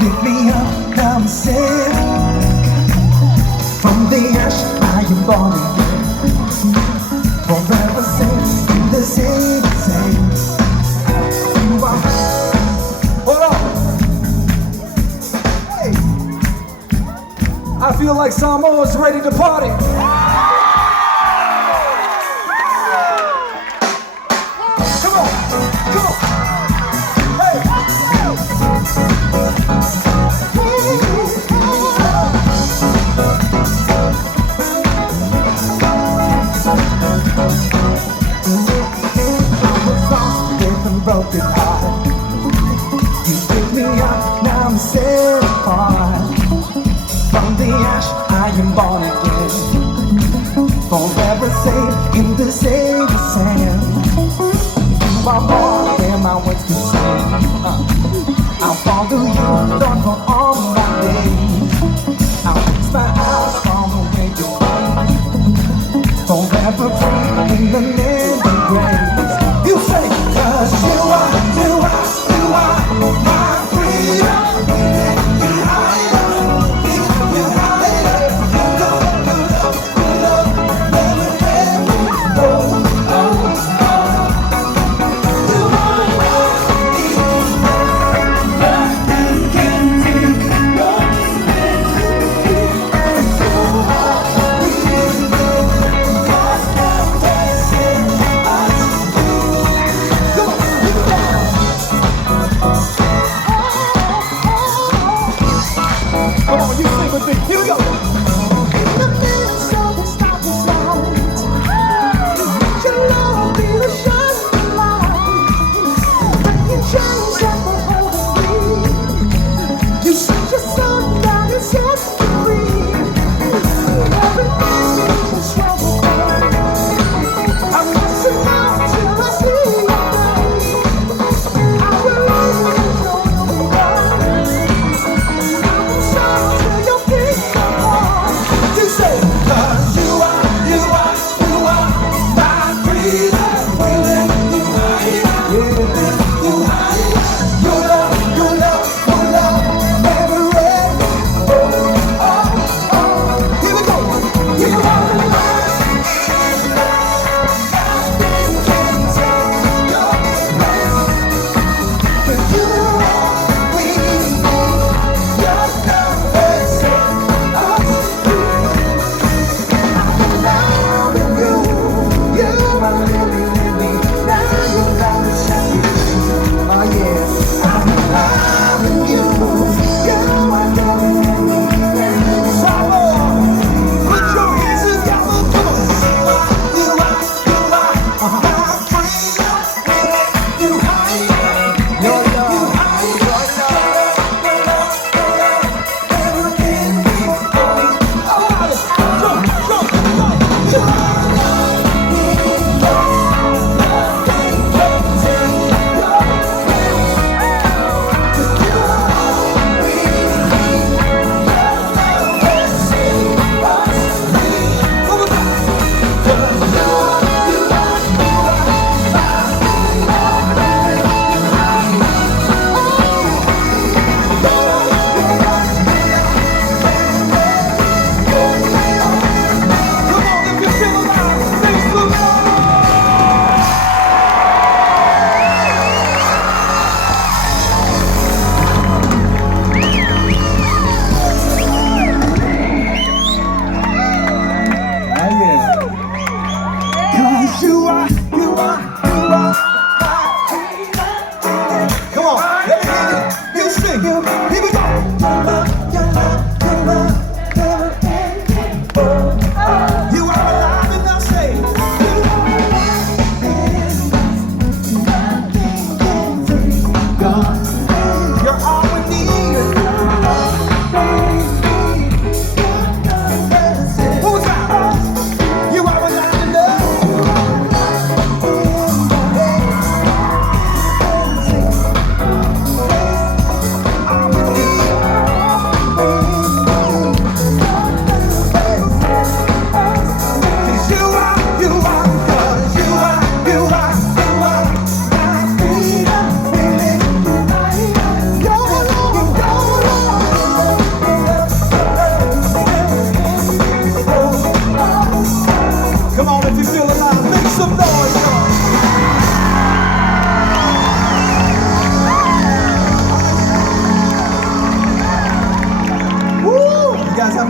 Pick me up, now I'm safe. From the ash I am born again. Forever safe in the same. You are. Hold on. Hey. I feel like Samoa's ready to party. Come on, come on. Hey. I was lost with a broken heart. You picked me up, now I'm set apart. From the ash I am born again.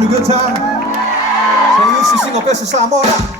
having a good time? Can you sing of best Samoa?